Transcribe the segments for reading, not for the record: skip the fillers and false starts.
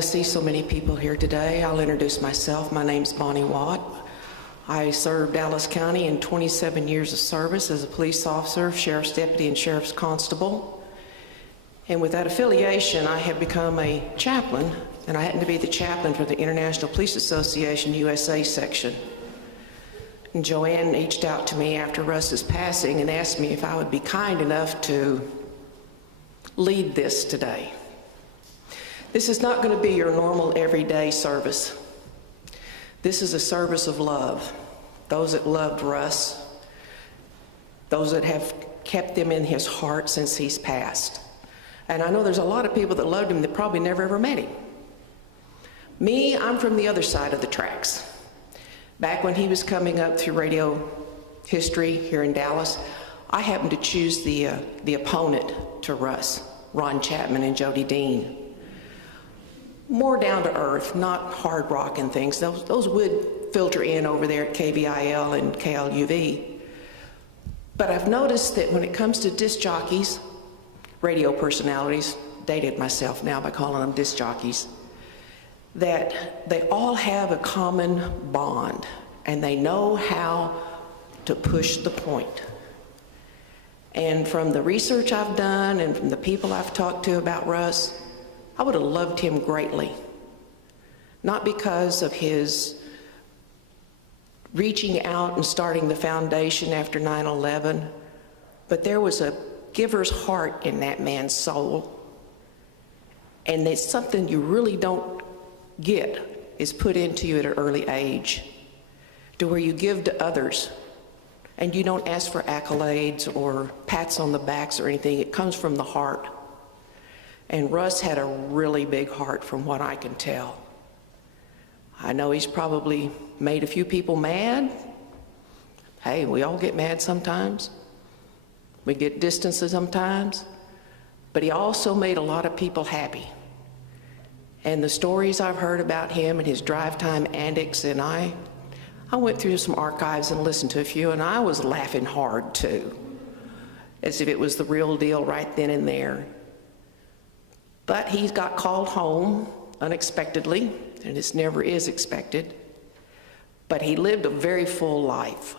to see so many people here today. I'll introduce myself. My name's Bonnie Watt. I served Dallas County in 27 years of service as a police officer, sheriff's deputy, and sheriff's constable. And with that affiliation, I have become a chaplain, and I happen to be the chaplain for the International Police Association USA section. And Joanne reached out to me after Russ's passing and asked me if I would be kind enough to lead this today. This is not going to be your normal everyday service. This is a service of love. Those that loved Russ, those that have kept him in his heart since he's passed. And I know there's a lot of people that loved him that probably never ever met him. Me, I'm from the other side of the tracks. Back when he was coming up through radio history here in Dallas, I happened to choose the opponent to Russ, Ron Chapman and Jody Dean. More down to earth, not hard rock and things. Those would filter in over there at KVIL and KLUV. But I've noticed that when it comes to disc jockeys, radio personalities, dated myself now by calling them disc jockeys, that they all have a common bond and they know how to push the point. And from the research I've done and from the people I've talked to about Russ, I would have loved him greatly. Not because of his reaching out and starting the foundation after 9/11, but there was a giver's heart in that man's soul. And it's something you really don't get, is put into you at an early age, to where you give to others and you don't ask for accolades or pats on the backs or anything. It comes from the heart. And Russ had a really big heart from what I can tell. I know he's probably made a few people mad. Hey, we all get mad sometimes. We get distances sometimes. But he also made a lot of people happy. And the stories I've heard about him and his drive time antics, and I went through some archives and listened to a few, and I was laughing hard too, as if it was the real deal right then and there. But he got called home unexpectedly, and this never is expected. But he lived a very full life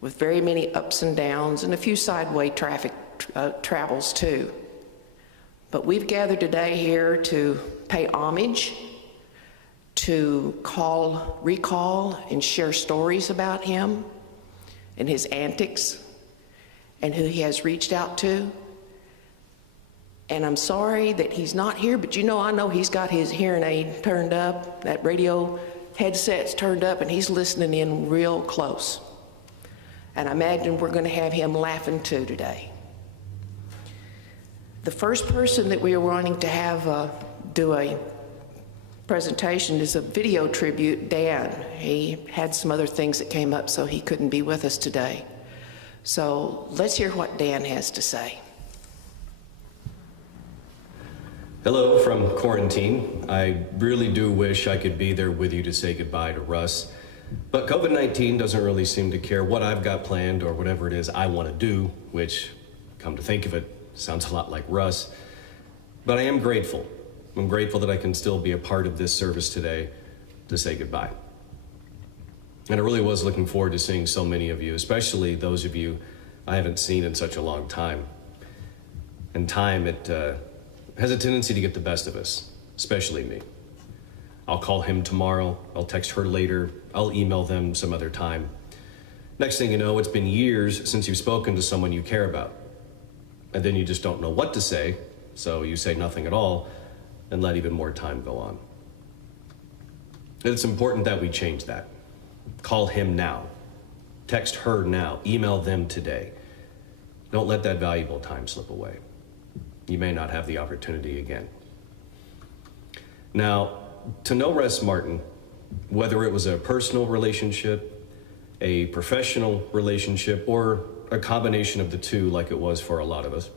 with very many ups and downs and a few sideway traffic travels too. But we've gathered today here to pay homage, to recall and share stories about him and his antics and who he has reached out to. And I'm sorry that he's not here, but I know he's got his hearing aid turned up, that radio headset's turned up, and he's listening in real close. And I imagine we're going to have him laughing too today. The first person that we are wanting to have do a presentation is a video tribute, Dan. He had some other things that came up, so he couldn't be with us today. So let's hear what Dan has to say. Hello from quarantine. I really do wish I could be there with you to say goodbye to Russ, but COVID-19 doesn't really seem to care what I've got planned or whatever it is I want to do, which, come to think of it, sounds a lot like Russ. But I am grateful. I'm grateful that I can still be a part of this service today to say goodbye. And I really was looking forward to seeing so many of you, especially those of you I haven't seen in such a long time. And time, it has a tendency to get the best of us, especially me. I'll call him tomorrow, I'll text her later, I'll email them some other time. Next thing you know, it's been years since you've spoken to someone you care about. And then you just don't know what to say, so you say nothing at all and let even more time go on. It's important that we change that. Call him now, text her now, email them today. Don't let that valuable time slip away. You may not have the opportunity again. Now, to know Russ Martin, whether it was a personal relationship, a professional relationship, or a combination of the two like it was for a lot of us,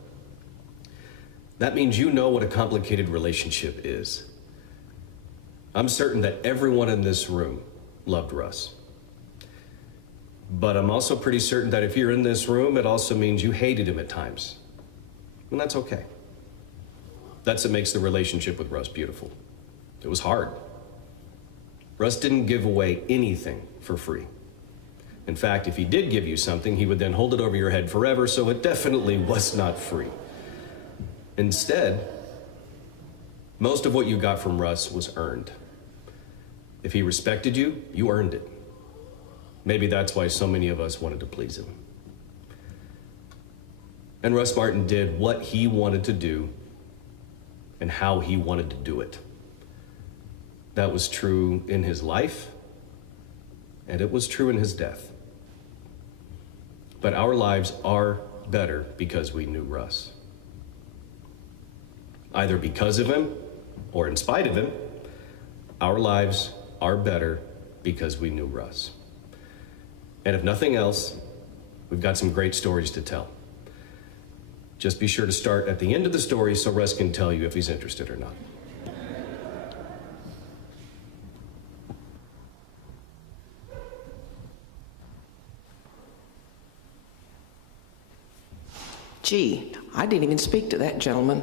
that means you know what a complicated relationship is. I'm certain that everyone in this room loved Russ. But I'm also pretty certain that if you're in this room, it also means you hated him at times. And that's okay. That's what makes the relationship with Russ beautiful. It was hard. Russ didn't give away anything for free. In fact, if he did give you something, he would then hold it over your head forever, so it definitely was not free. Instead, most of what you got from Russ was earned. If he respected you, you earned it. Maybe that's why so many of us wanted to please him. And Russ Martin did what he wanted to do and how he wanted to do it. That was true in his life, and it was true in his death. But our lives are better because we knew Russ. Either because of him or in spite of him, our lives are better because we knew Russ. And if nothing else, we've got some great stories to tell. Just be sure to start at the end of the story so Russ can tell you if he's interested or not. Gee, I didn't even speak to that gentleman.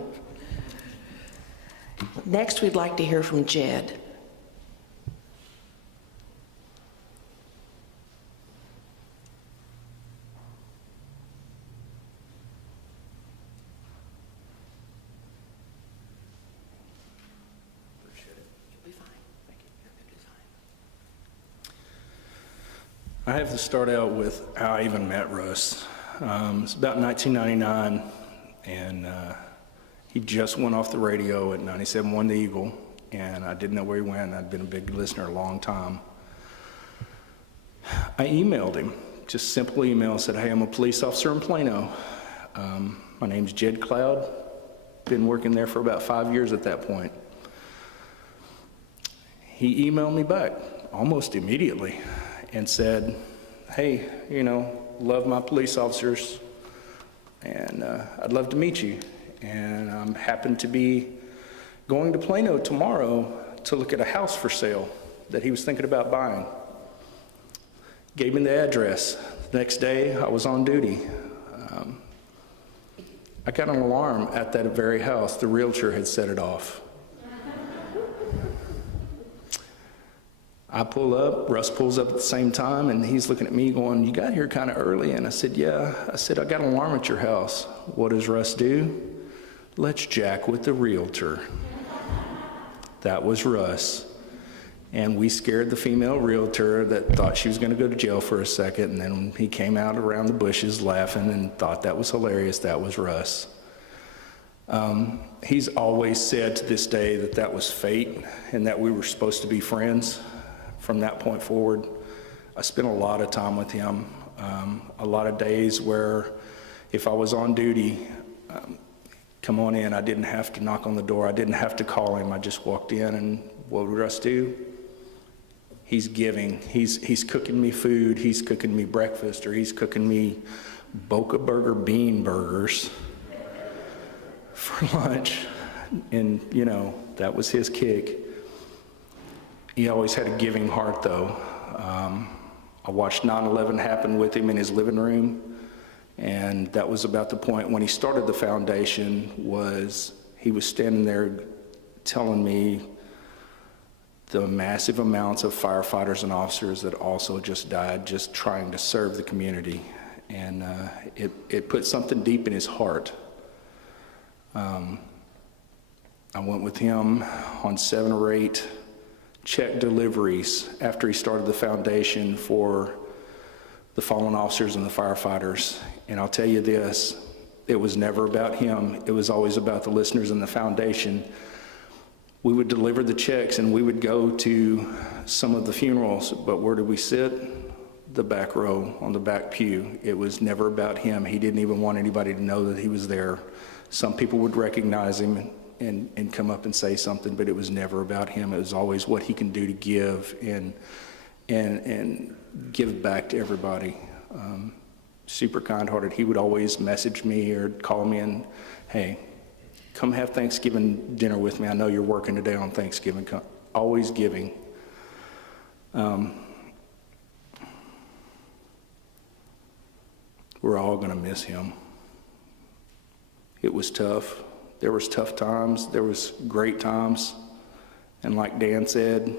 Next, we'd like to hear from Jed. I have to start out with how I even met Russ. It's about 1999, and he just went off the radio at 97.1 The Eagle, and I didn't know where he went. I'd been a big listener a long time. I emailed him, just simple email, said, hey, I'm a police officer in Plano. My name's Jed Cloud. Been working there for about 5 years at that point. He emailed me back almost immediately and said, hey, love my police officers, and I'd love to meet you. And I'm happen to be going to Plano tomorrow to look at a house for sale that he was thinking about buying. Gave me the address. The next day, I was on duty. I got an alarm at that very house. The realtor had set it off. I pull up, Russ pulls up at the same time, and he's looking at me going, you got here kind of early. And I said, yeah. I said, I got an alarm at your house. What does Russ do? Let's jack with the realtor. That was Russ. And we scared the female realtor that thought she was going to go to jail for a second, and then he came out around the bushes laughing and thought that was hilarious. That was Russ. He's always said to this day that that was fate and that we were supposed to be friends. From that point forward, I spent a lot of time with him, a lot of days where if I was on duty, come on in, I didn't have to knock on the door, I didn't have to call him, I just walked in, and what would Russ do? He's giving, he's cooking me food, he's cooking me breakfast, or he's cooking me Boca Burger bean burgers for lunch, and that was his kick. He always had a giving heart, though. I watched 9/11 happen with him in his living room, and that was about the point when he started the foundation. He was standing there telling me the massive amounts of firefighters and officers that also just died just trying to serve the community, and it put something deep in his heart. I went with him on 7 or 8 check deliveries after he started the foundation for the fallen officers and the firefighters. And I'll tell you this, it was never about him. It was always about the listeners and the foundation. We would deliver the checks and we would go to some of the funerals, but where did we sit? The back row, on the back pew. It was never about him. He didn't even want anybody to know that he was there. Some people would recognize him and come up and say something, but it was never about him. It was always what he can do to give and give back to everybody. Super kind-hearted. He would always message me or call me and, hey, come have Thanksgiving dinner with me. I know you're working today on Thanksgiving. Come. Always giving. We're all going to miss him. It was tough. There was tough times, there was great times, And like Dan said,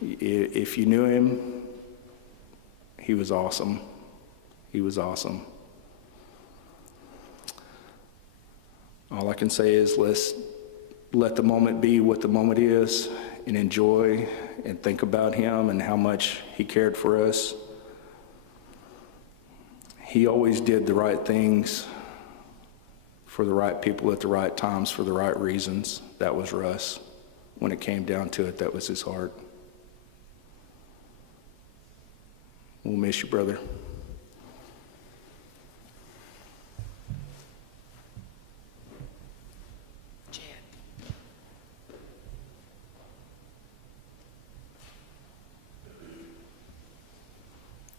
if you knew him, he was awesome. He was awesome. All I can say is let's let the moment be what the moment is and enjoy and think about him and how much he cared for us. He always did the right things for the right people at the right times for the right reasons. That was Russ. When it came down to it, that was his heart. We'll miss you, brother. Jed.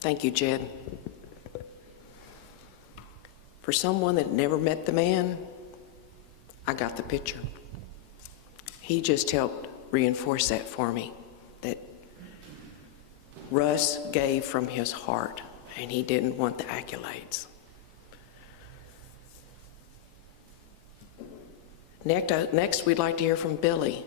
Thank you, Jed. For someone that never met the man, I got the picture. He just helped reinforce that for me, that Russ gave from his heart, and he didn't want the accolades. Next, we'd like to hear from Billy.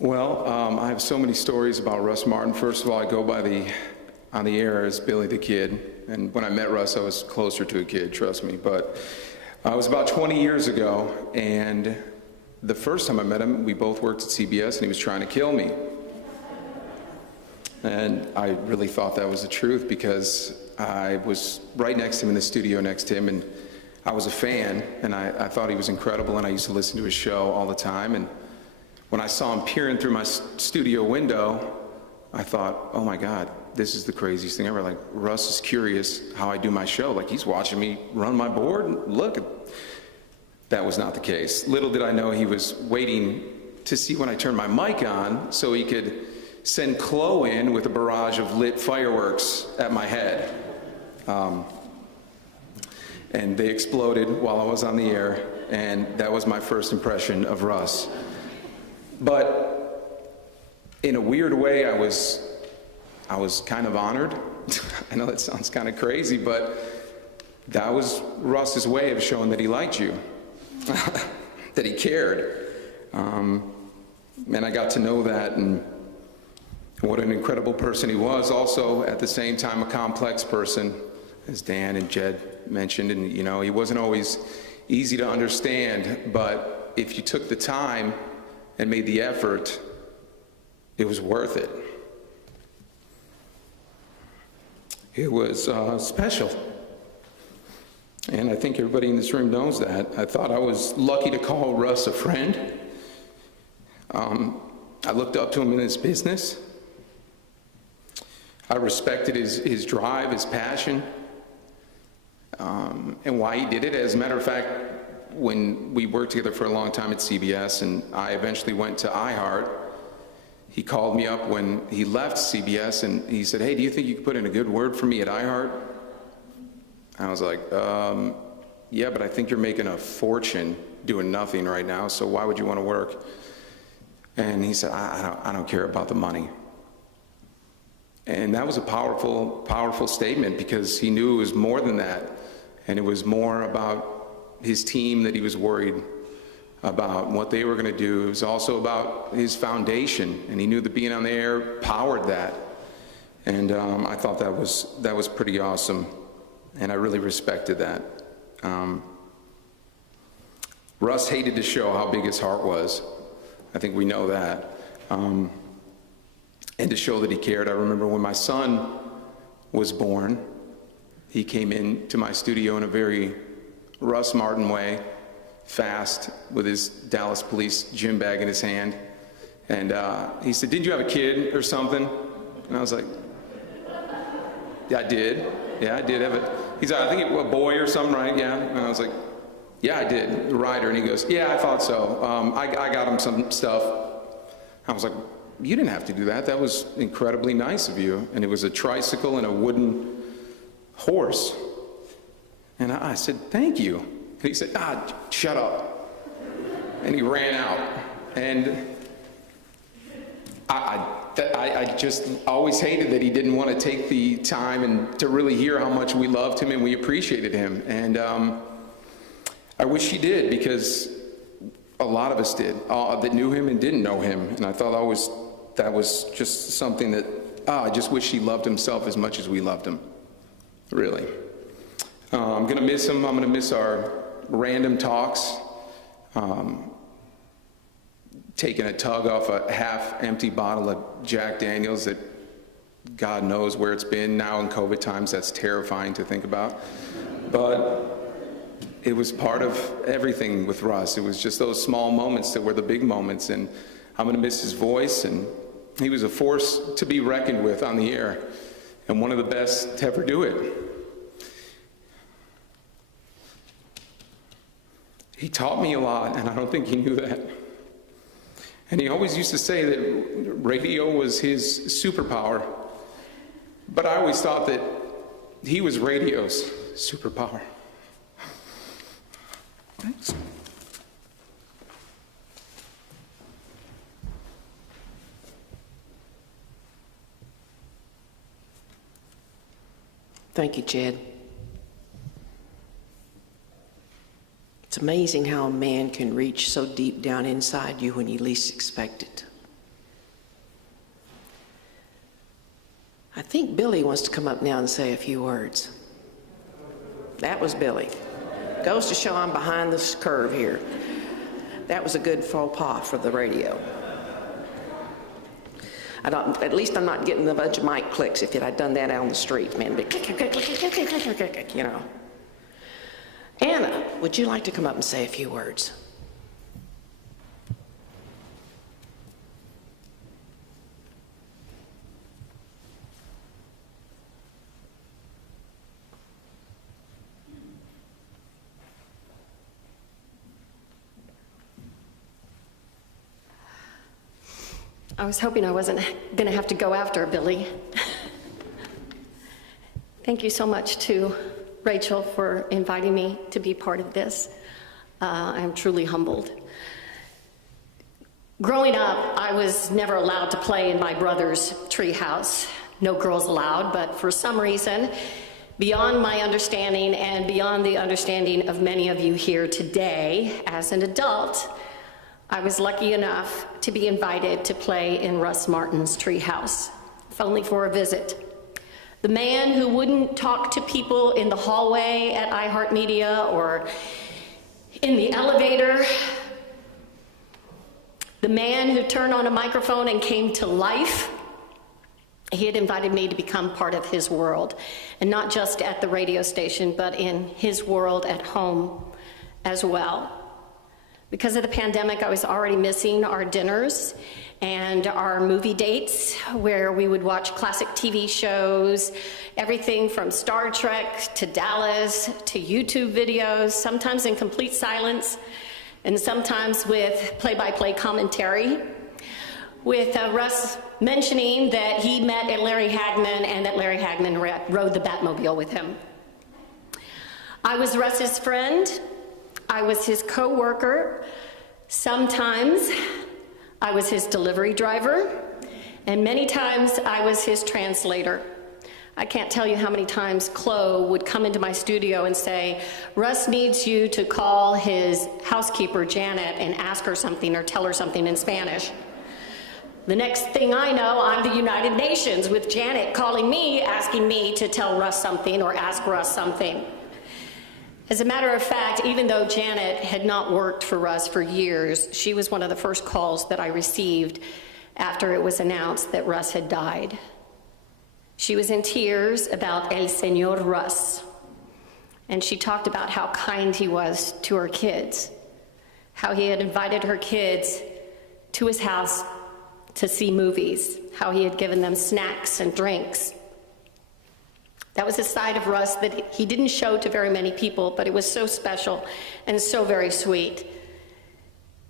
Well, I have so many stories about Russ Martin. First of all, I go by on the air as Billy the Kid. And when I met Russ, I was closer to a kid, trust me. But it was about 20 years ago, and the first time I met him, we both worked at CBS, and he was trying to kill me. And I really thought that was the truth because I was right next to him in the studio next to him, and I was a fan, and I thought he was incredible, and I used to listen to his show all the time. And when I saw him peering through my studio window, I thought, oh my God, this is the craziest thing ever. Like, Russ is curious how I do my show. Like, he's watching me run my board. Look, that was not the case. Little did I know he was waiting to see when I turned my mic on so he could send Chloe in with a barrage of lit fireworks at my head. And they exploded while I was on the air, and that was my first impression of Russ. But in a weird way, I was kind of honored. I know that sounds kind of crazy, but that was Russ's way of showing that he liked you, that he cared. And I got to know that, and what an incredible person he was. Also, at the same time, a complex person, as Dan and Jed mentioned. And, you know, he wasn't always easy to understand, but if you took the time and made the effort, it was worth it. It was special. And I think everybody in this room knows that. I thought I was lucky to call Russ a friend. I looked up to him in his business. I respected his drive, his passion, and why he did it. As a matter of fact, when we worked together for a long time at CBS and I eventually went to iHeart, he called me up when he left CBS and he said, hey, do you think you could put in a good word for me at iHeart? I was like, yeah, but I think you're making a fortune doing nothing right now, so why would you want to work? And he said, I don't care about the money. And that was a powerful, powerful statement because he knew it was more than that. And it was more about his team that he was worried about, what they were going to do. It was also about his foundation, and he knew that being on the air powered that. And I thought that was pretty awesome, and I really respected that. Russ hated to show how big his heart was. I think we know that. And to show that he cared. I remember when my son was born, he came into my studio in a very Russ Martin way, fast, with his Dallas police gym bag in his hand. And he said, didn't you have a kid or something? And I was like, yeah, I did. Yeah, I did have it. He's like, I think a boy or something, right? Yeah. And I was like, yeah, I did, the rider. And he goes, yeah, I thought so. I got him some stuff. I was like, you didn't have to do that. That was incredibly nice of you. And it was a tricycle and a wooden horse. And I said, thank you. And he said, shut up. And he ran out. And I just always hated that he didn't want to take the time and to really hear how much we loved him and we appreciated him. And I wish he did, because a lot of us did, that knew him and didn't know him. And I thought that was just something that, I just wish he loved himself as much as we loved him, really. I'm going to miss him. I'm going to miss our random talks, taking a tug off a half-empty bottle of Jack Daniels that God knows where it's been now in COVID times. That's terrifying to think about. But it was part of everything with Russ. It was just those small moments that were the big moments, and I'm going to miss his voice, and he was a force to be reckoned with on the air, and one of the best to ever do it. He taught me a lot, and I don't think he knew that. And he always used to say that radio was his superpower, but I always thought that he was radio's superpower. Thanks. Thank you, Jed. It's amazing how a man can reach so deep down inside you when you least expect it. I think Billy wants to come up now and say a few words. That was Billy. Goes to show I'm behind this curve here. That was a good faux pas for the radio. At least I'm not getting a bunch of mic clicks. If I'd done that out on the street, man, but you know. Anna, would you like to come up and say a few words? I was hoping I wasn't going to have to go after Billy. Thank you so much to Rachel for inviting me to be part of this. I am truly humbled. Growing up, I was never allowed to play in my brother's treehouse. No girls allowed, but for some reason, beyond my understanding and beyond the understanding of many of you here today, as an adult, I was lucky enough to be invited to play in Russ Martin's treehouse, if only for a visit. The man who wouldn't talk to people in the hallway at iHeartMedia or in the elevator. The man who turned on a microphone and came to life. He had invited me to become part of his world, and not just at the radio station, but in his world at home as well. Because of the pandemic, I was already missing our dinners and our movie dates where we would watch classic TV shows, everything from Star Trek to Dallas to YouTube videos, sometimes in complete silence and sometimes with play-by-play commentary, with Russ mentioning that he met Larry Hagman and that Larry Hagman rode the Batmobile with him. I was Russ's friend. I was his co-worker. Sometimes I was his delivery driver, and many times I was his translator. I can't tell you how many times Chloe would come into my studio and say, Russ needs you to call his housekeeper, Janet, and ask her something or tell her something in Spanish. The next thing I know, I'm the United Nations with Janet calling me, asking me to tell Russ something or ask Russ something. As a matter of fact, even though Janet had not worked for Russ for years, she was one of the first calls that I received after it was announced that Russ had died. She was in tears about El Señor Russ, and she talked about how kind he was to her kids, how he had invited her kids to his house to see movies, how he had given them snacks and drinks. That was a side of Russ that he didn't show to very many people, but it was so special and so very sweet.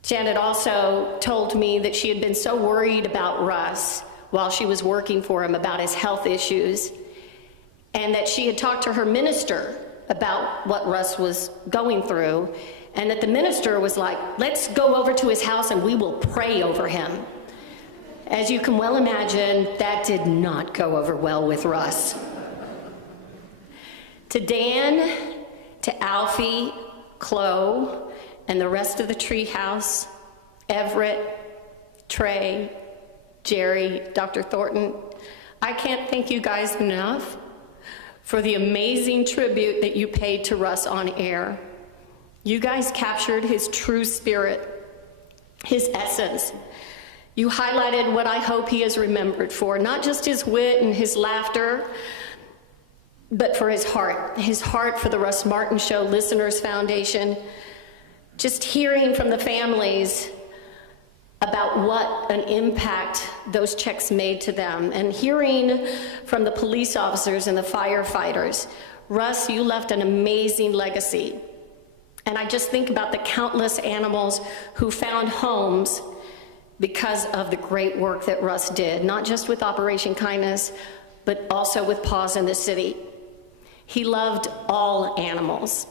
Janet also told me that she had been so worried about Russ while she was working for him about his health issues, and that she had talked to her minister about what Russ was going through, and that the minister was like, let's go over to his house and we will pray over him. As you can well imagine, that did not go over well with Russ. To Dan, to Alfie, Chloe, and the rest of the treehouse, Everett, Trey, Jerry, Dr. Thornton, I can't thank you guys enough for the amazing tribute that you paid to Russ on air. You guys captured his true spirit, his essence. You highlighted what I hope he is remembered for, not just his wit and his laughter, but for his heart for the Russ Martin Show Listeners Foundation. Just hearing from the families about what an impact those checks made to them, and hearing from the police officers and the firefighters. Russ, you left an amazing legacy. And I just think about the countless animals who found homes because of the great work that Russ did, not just with Operation Kindness, but also with Paws in the City. He loved all animals,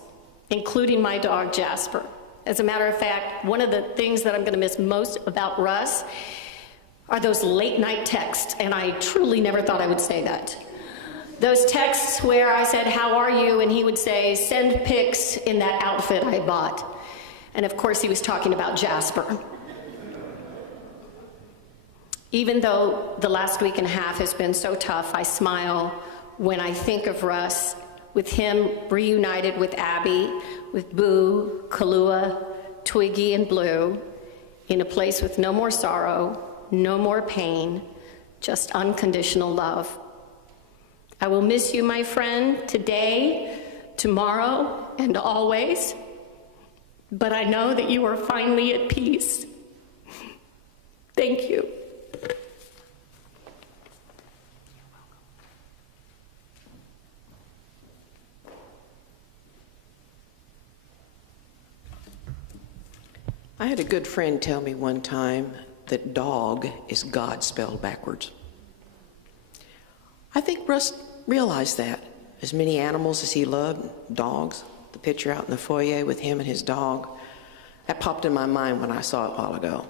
including my dog, Jasper. As a matter of fact, one of the things that I'm gonna miss most about Russ are those late night texts, and I truly never thought I would say that. Those texts where I said, how are you? And he would say, send pics in that outfit I bought. And of course he was talking about Jasper. Even though the last week and a half has been so tough, I smile when I think of Russ, with him reunited with Abby, with Boo, Kalua, Twiggy, and Blue, in a place with no more sorrow, no more pain, just unconditional love. I will miss you, my friend, today, tomorrow, and always, but I know that you are finally at peace. Thank you. I had a good friend tell me one time that dog is God spelled backwards. I think Russ realized that. As many animals as he loved, dogs, the picture out in the foyer with him and his dog, that popped in my mind when I saw it a while ago.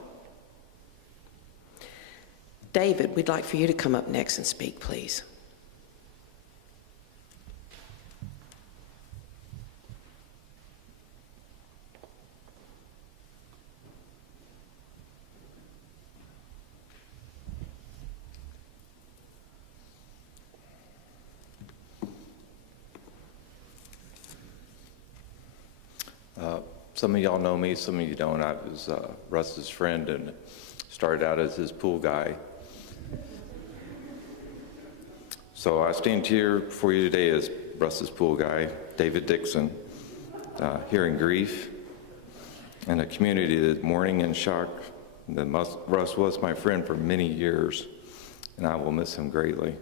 David, we'd like for you to come up next and speak, please. Some of y'all know me, some of you don't. I was Russ's friend and started out as his pool guy. So I stand here before you today as Russ's pool guy, David Dixon, here in grief, in a community that's mourning and shock. Russ was my friend for many years, and I will miss him greatly.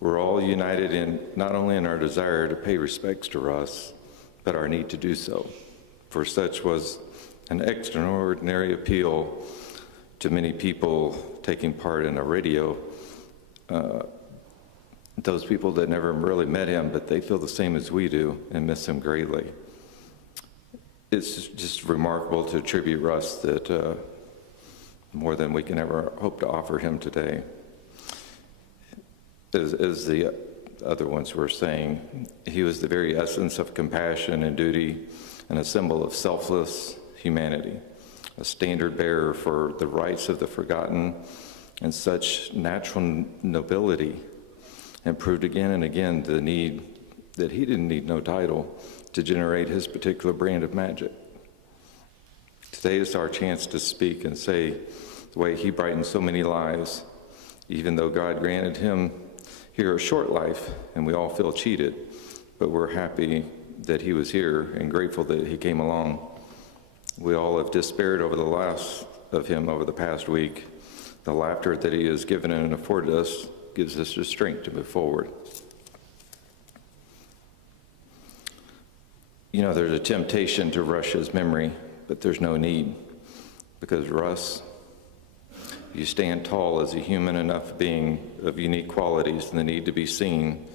We're all united in not only in our desire to pay respects to Russ, but our need to do so. For such was an extraordinary appeal to many people taking part in a radio. Those people that never really met him, but they feel the same as we do and miss him greatly. It's just remarkable to tribute Russ that more than we can ever hope to offer him today. As the other ones were saying, he was the very essence of compassion and duty, and a symbol of selfless humanity, a standard bearer for the rights of the forgotten, and such natural nobility, and proved again and again the need that he didn't need no title to generate his particular brand of magic. Today is our chance to speak and say the way he brightened so many lives, even though God granted him here a short life, and we all feel cheated, but we're happy that he was here and grateful that he came along. We all have despaired over the loss of him over the past week. The laughter that he has given and afforded us gives us the strength to move forward. You know, there's a temptation to rush his memory, but there's no need. because Russ, you stand tall as a human enough being of unique qualities and the need to be seen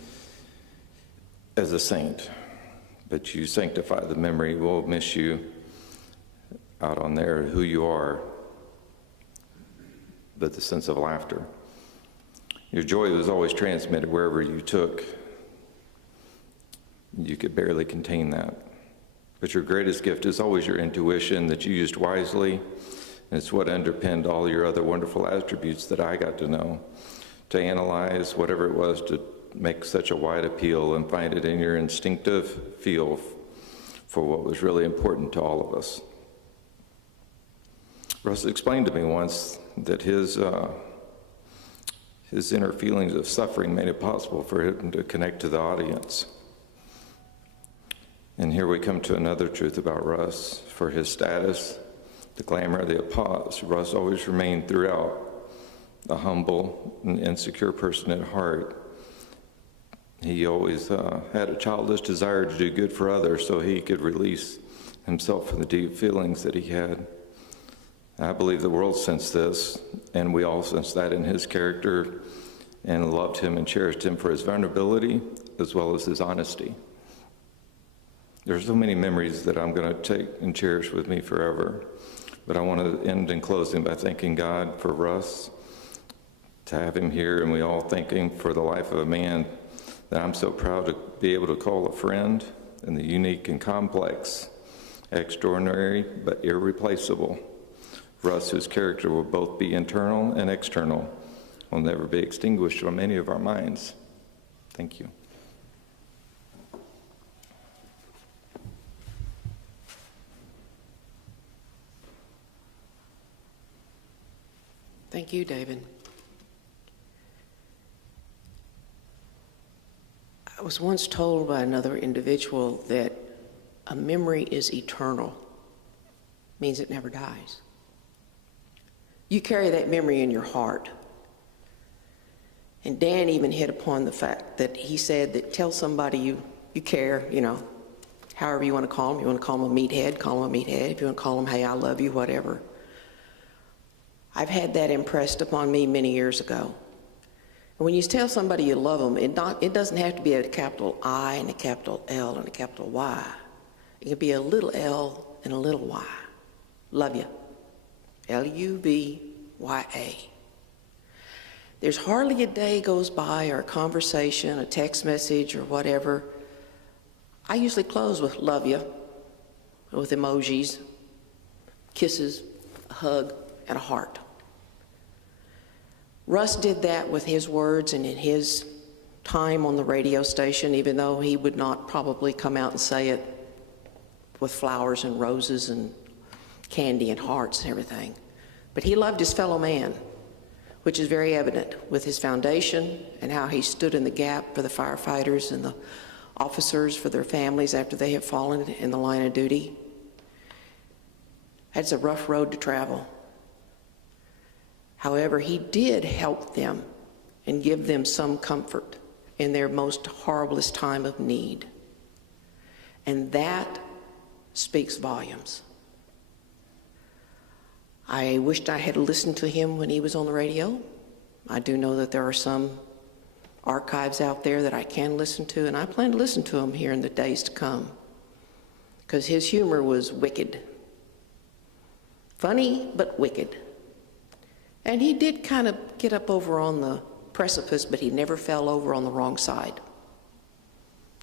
as a saint. But you sanctify the memory. We'll miss you out on there, who you are, but the sense of laughter. Your joy was always transmitted wherever you took. You could barely contain that. But your greatest gift is always your intuition that you used wisely, and it's what underpinned all your other wonderful attributes that I got to know, to analyze whatever it was to make such a wide appeal and find it in your instinctive feel for what was really important to all of us. Russ explained to me once that his inner feelings of suffering made it possible for him to connect to the audience. And here we come to another truth about Russ. For his status, the glamour, the applause, Russ always remained throughout a humble and insecure person at heart. He always had a childish desire to do good for others so he could release himself from the deep feelings that he had. I believe the world sensed this, and we all sensed that in his character, and loved him and cherished him for his vulnerability as well as his honesty. There's so many memories that I'm going to take and cherish with me forever, but I want to end in closing by thanking God for Russ, to have him here, and we all thank him for the life of a man that I'm so proud to be able to call a friend, and the unique and complex, extraordinary but irreplaceable Russ, whose character will both be internal and external, will never be extinguished from any of our minds. Thank you. Thank you, David. I was once told by another individual that a memory is eternal, means it never dies. You carry that memory in your heart. And Dan even hit upon the fact that he said that tell somebody you care, however you want to call them. You want to call them a meathead, call them a meathead. If you want to call them, hey, I love you, whatever. I've had that impressed upon me many years ago. And when you tell somebody you love them, it doesn't have to be a capital I and a capital L and a capital Y. It can be a little L and a little Y. Love you. L-U-V-Y-A. There's hardly a day goes by or a conversation, a text message or whatever. I usually close with love you, with emojis, kisses, a hug, and a heart. Russ did that with his words and in his time on the radio station, even though he would not probably come out and say it with flowers and roses and candy and hearts and everything. But he loved his fellow man, which is very evident with his foundation and how he stood in the gap for the firefighters and the officers for their families after they had fallen in the line of duty. That's a rough road to travel. However, he did help them and give them some comfort in their most horriblest time of need. And that speaks volumes. I wished I had listened to him when he was on the radio. I do know that there are some archives out there that I can listen to, and I plan to listen to him here in the days to come, because his humor was wicked. Funny, but wicked. And he did kind of get up over on the precipice, but he never fell over on the wrong side.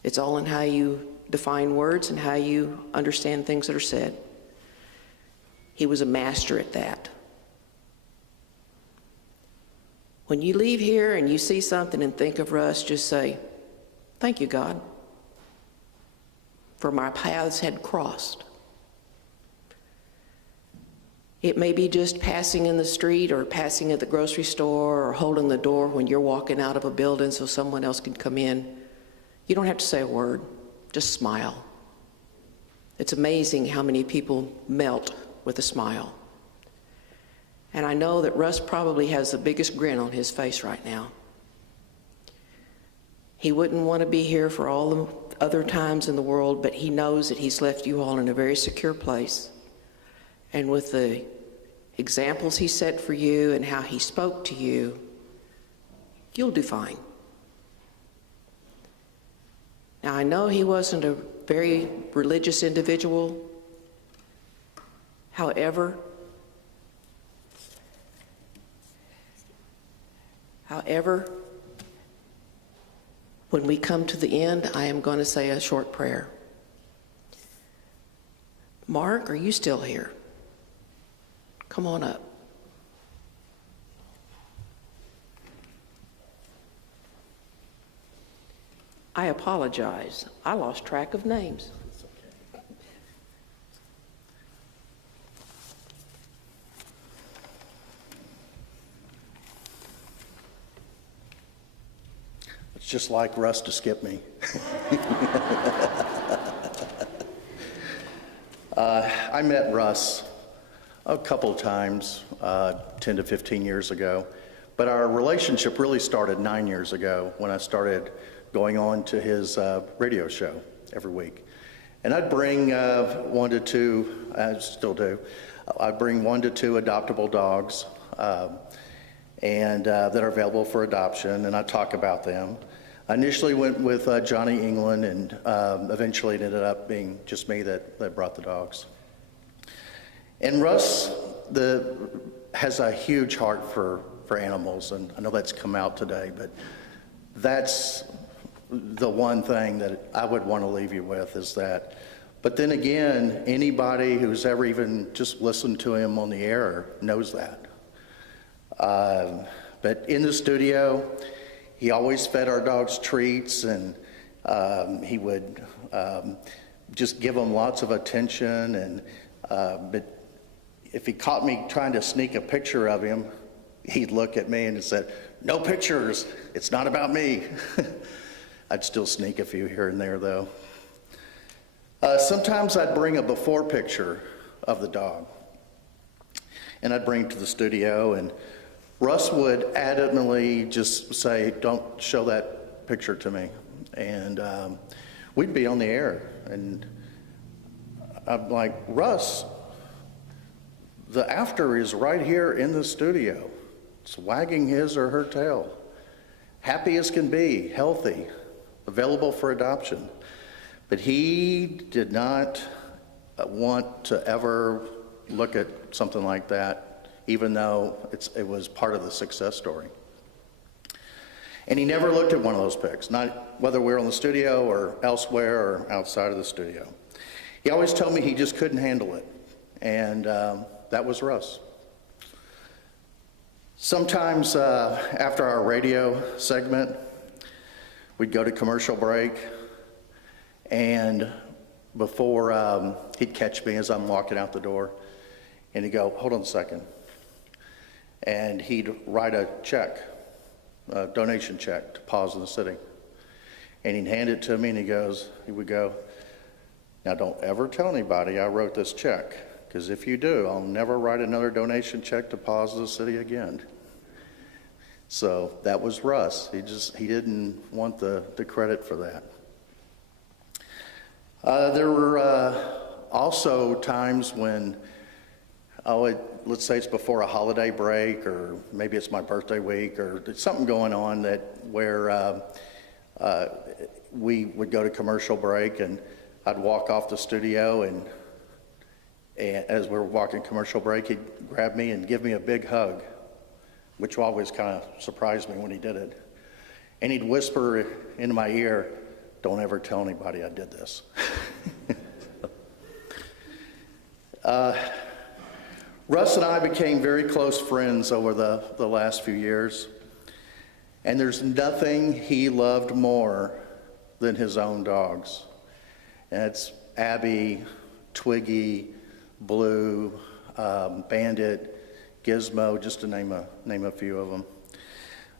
It's all in how you define words and how you understand things that are said. He was a master at that. When you leave here and you see something and think of Russ, just say, thank you, God, for my paths had crossed. It may be just passing in the street or passing at the grocery store or holding the door when you're walking out of a building so someone else can come in. You don't have to say a word, just smile. It's amazing how many people melt with a smile. And I know that Russ probably has the biggest grin on his face right now. He wouldn't want to be here for all the other times in the world, but he knows that he's left you all in a very secure place and with the examples he set for you and how he spoke to you, you'll do fine. Now, I know he wasn't a very religious individual. However, when we come to the end, I am going to say a short prayer. Mark, are you still here? Come on up. I apologize. I lost track of names. It's just like Russ to skip me. I met Russ a couple of times, 10 to 15 years ago, but our relationship really started 9 years ago when I started going on to his radio show every week. And I'd bring 1 to 2, I still do, I'd bring 1 to 2 adoptable dogs and that are available for adoption, and I'd talk about them. I initially went with Johnny England, and eventually it ended up being just me that brought the dogs. And Russ has a huge heart for animals, and I know that's come out today, but that's the one thing that I would want to leave you with is that. But then again, anybody who's ever even just listened to him on the air knows that. But in the studio, he always fed our dogs treats, and he would just give them lots of attention. And but if he caught me trying to sneak a picture of him, he'd look at me and said, "No pictures, it's not about me." I'd still sneak a few here and there, though. Sometimes I'd bring a before picture of the dog, and I'd bring it to the studio, and Russ would adamantly just say, "Don't show that picture to me." And we'd be on the air, and I'm like, "Russ, the after is right here in the studio. It's wagging his or her tail. Happy as can be, healthy, available for adoption." But he did not want to ever look at something like that, even though it was part of the success story. And he never looked at one of those pics, not whether we were in the studio or elsewhere or outside of the studio. He always told me he just couldn't handle it, and that was Russ. Sometimes after our radio segment, we'd go to commercial break, and before he'd catch me as I'm walking out the door, and he'd go, "Hold on a second." And he'd write a check, a donation check to Paws in the City. And he'd hand it to me, and he would go, "Now don't ever tell anybody I wrote this check, because if you do, I'll never write another donation check to Paws in the City again." So that was Russ. He didn't want the credit for that. There were also times when, let's say it's before a holiday break, or maybe it's my birthday week, or there's something going on where we would go to commercial break, and I'd walk off the studio, and as we were walking commercial break, he'd grab me and give me a big hug, which always kind of surprised me when he did it. And he'd whisper into my ear, "Don't ever tell anybody I did this." Russ and I became very close friends over the last few years, and there's nothing he loved more than his own dogs. And it's Abby, Twiggy, Blue, Bandit, Gizmo, just to name a few of them.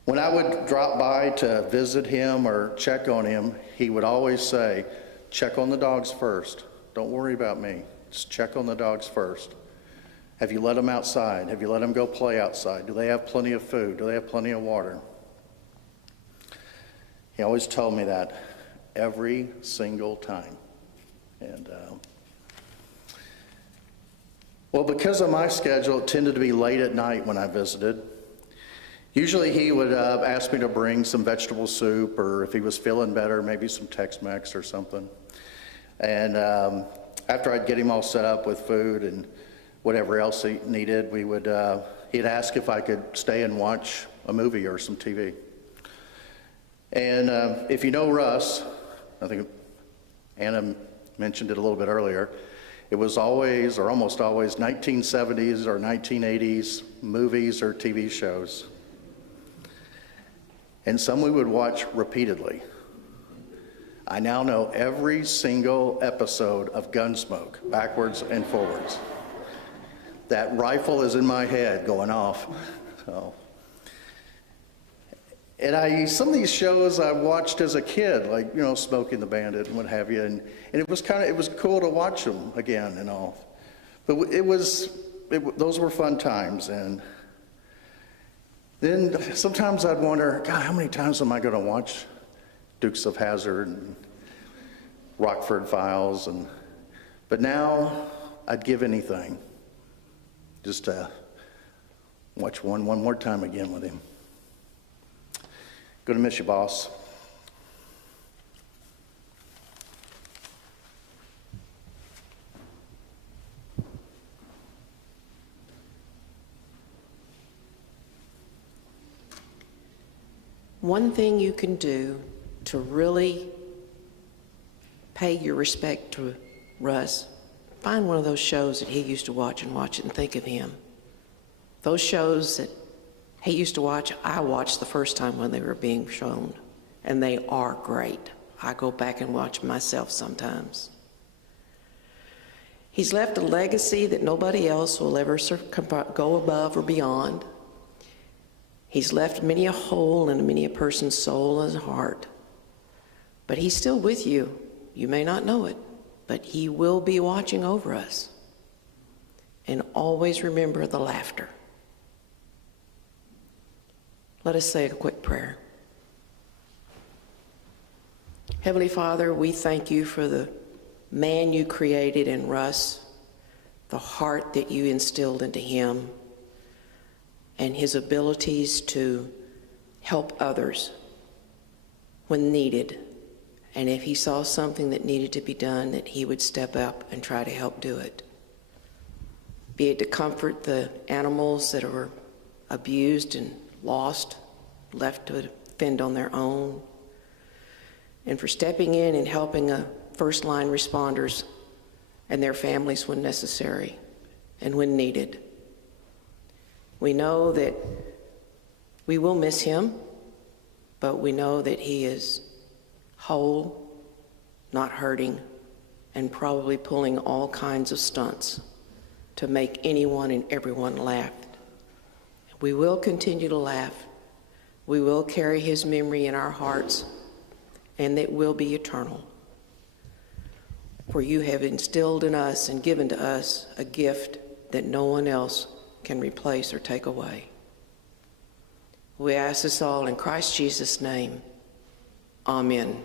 When I would drop by to visit him or check on him, he would always say, "Check on the dogs first. Don't worry about me. Just check on the dogs first. Have you let them outside? Have you let them go play outside? Do they have plenty of food? Do they have plenty of water?" He always told me that every single time. And Well, because of my schedule, it tended to be late at night when I visited. Usually he would ask me to bring some vegetable soup, or if he was feeling better, maybe some Tex-Mex or something. And after I'd get him all set up with food and whatever else he needed, he'd ask if I could stay and watch a movie or some TV. And if you know Russ, I think Anna mentioned it a little bit earlier, it was always, or almost always, 1970s or 1980s movies or TV shows. And some we would watch repeatedly. I now know every single episode of Gunsmoke, backwards and forwards. That rifle is in my head going off. So. And some of these shows I watched as a kid, like, you know, Smokey and the Bandit and what have you, and it was cool to watch them again and all. But those were fun times. And then sometimes I'd wonder, God, how many times am I going to watch Dukes of Hazzard and Rockford Files? But now I'd give anything just to watch one more time again with him. Gonna miss you, boss. One thing you can do to really pay your respect to Russ, find one of those shows that he used to watch it and think of him. Those shows that he used to watch, I watched the first time when they were being shown, and they are great. I go back and watch myself sometimes. He's left a legacy that nobody else will ever go above or beyond. He's left many a hole in many a person's soul and heart. But he's still with you. You may not know it, but he will be watching over us. And always remember the laughter. Let us say a quick prayer. Heavenly Father, we thank you for the man you created in Russ, the heart that you instilled into him, and his abilities to help others when needed. And if he saw something that needed to be done, that he would step up and try to help do it. Be it to comfort the animals that are abused and lost, left to fend on their own, and for stepping in and helping first line responders and their families when necessary and when needed. We know that we will miss him, but we know that he is whole, not hurting, and probably pulling all kinds of stunts to make anyone and everyone laugh. We will continue to laugh. We will carry his memory in our hearts, and it will be eternal. For you have instilled in us and given to us a gift that no one else can replace or take away. We ask this all in Christ Jesus' name. Amen.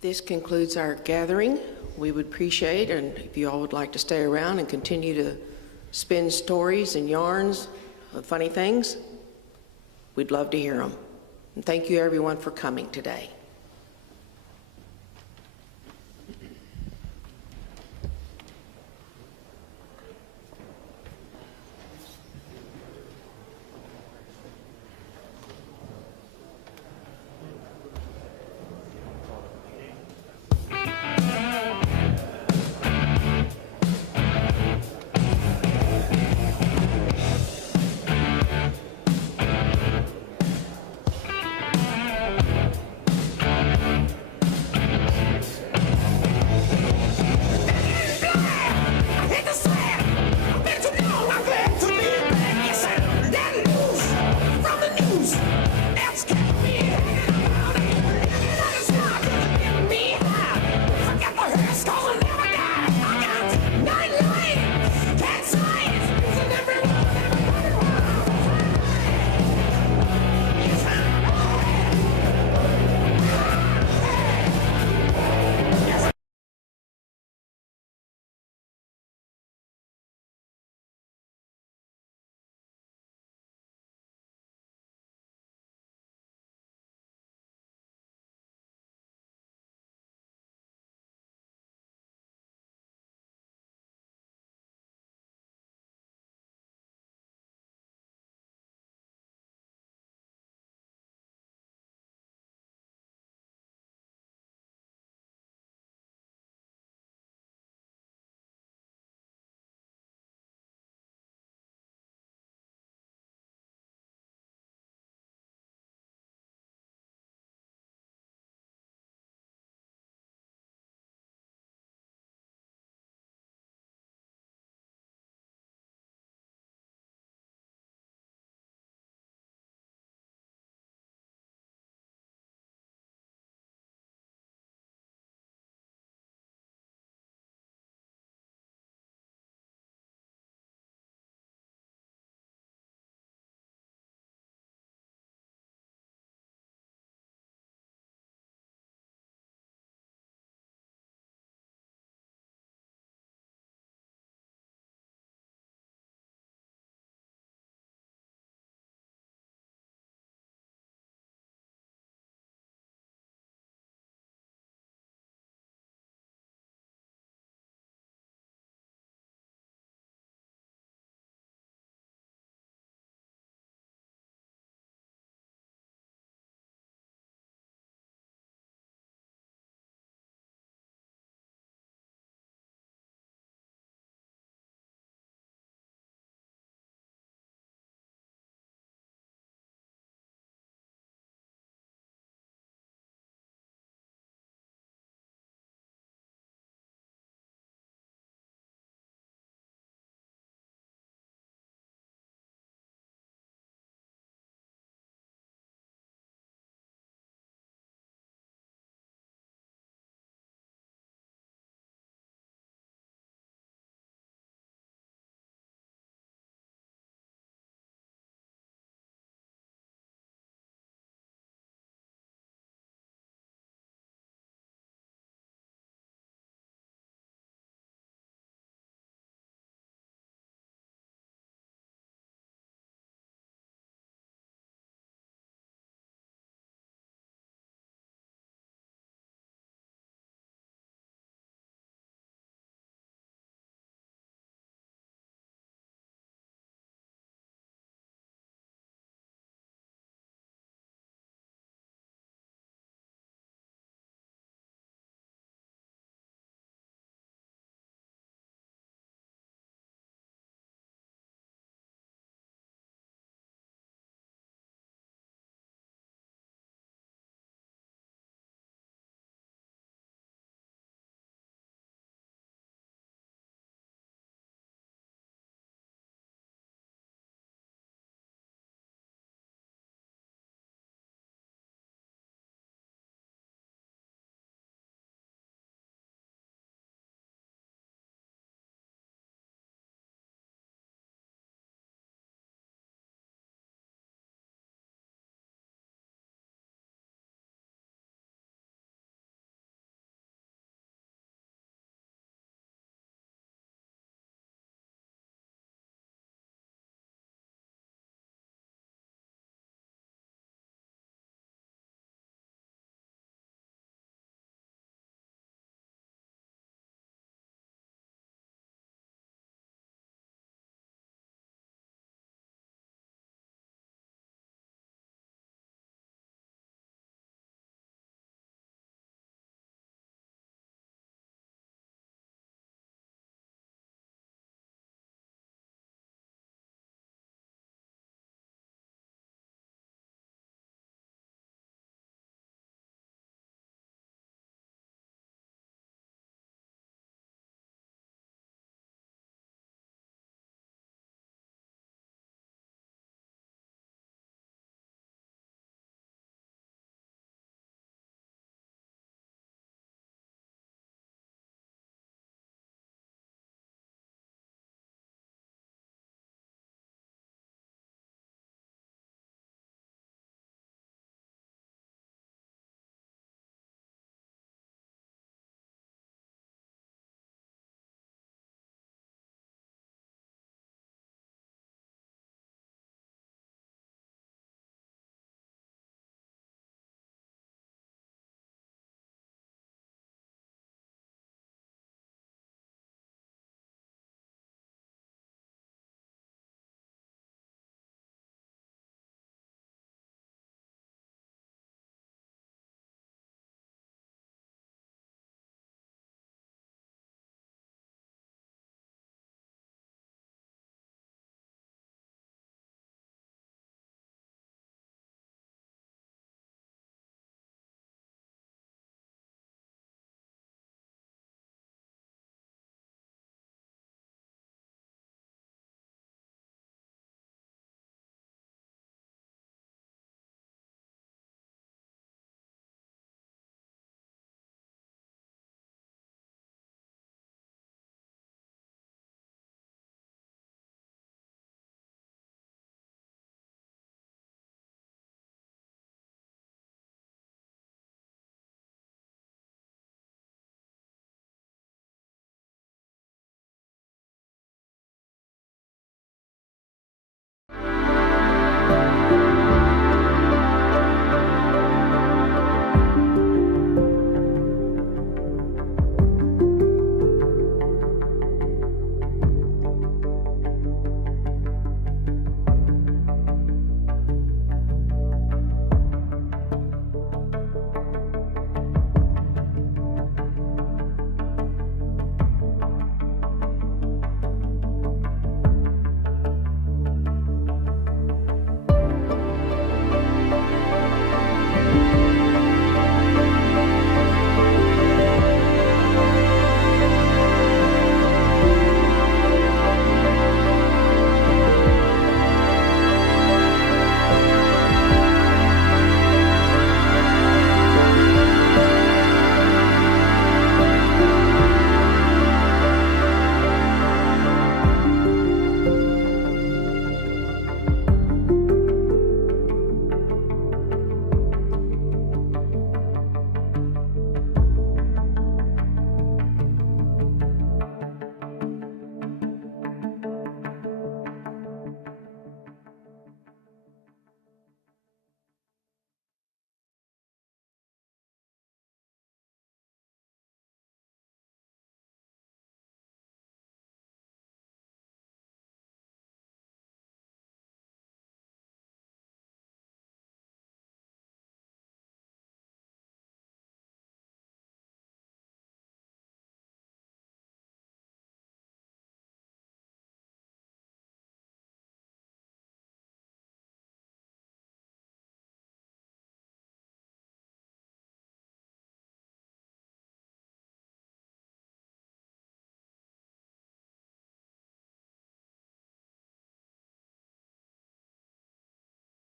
This concludes our gathering. We would appreciate, and if you all would like to stay around and continue to spin stories and yarns of funny things, we'd love to hear them. And thank you everyone for coming today.